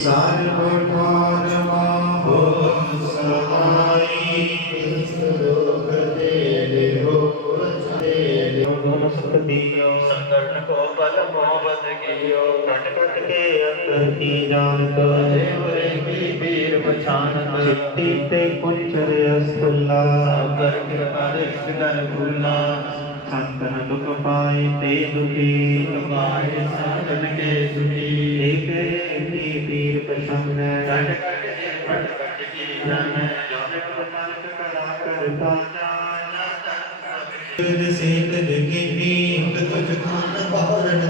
ਸਰਬਠਾਰ ਮਾਹੋ ਸਹਾਈ ਲੋਕ ਦੇ ਲਿਹੋ ਦੇ ਲਿਹੋ ਗੁਣ ਸਕਤੀਓ ਸੰਕਟ ਕੋ ਬਲ ਮੋਹਬਤ ਕੀਓ ਕਟ ਕਟ ਕੇ ਅੰਤਰ ਕੀ ਜਾਣਤ ਦੇਵਰੇ ਕੀ ਪੀਰ ਪਛਾਨਤ ਚਿੱਤੀ ਤੇ ਕੁੰਚਰ ਅਸੁੱਲਾ ਸਾਗਰ ਕਿਰਪਾ ਰਿਸ਼ਤ ਕਰ ਭੁੱਲਾ ਸੰਤਨ ਦੁਖ ਪਾਏ ਤੇ ਦੁਖੀ ਤੁਮਾਰੇ ਸਾਧਨ ਏਕੀ ਪੀਰ ਪਛਾਨੈ ਕਟ ਕਟ ਕੇ ਫਟ ਕਟ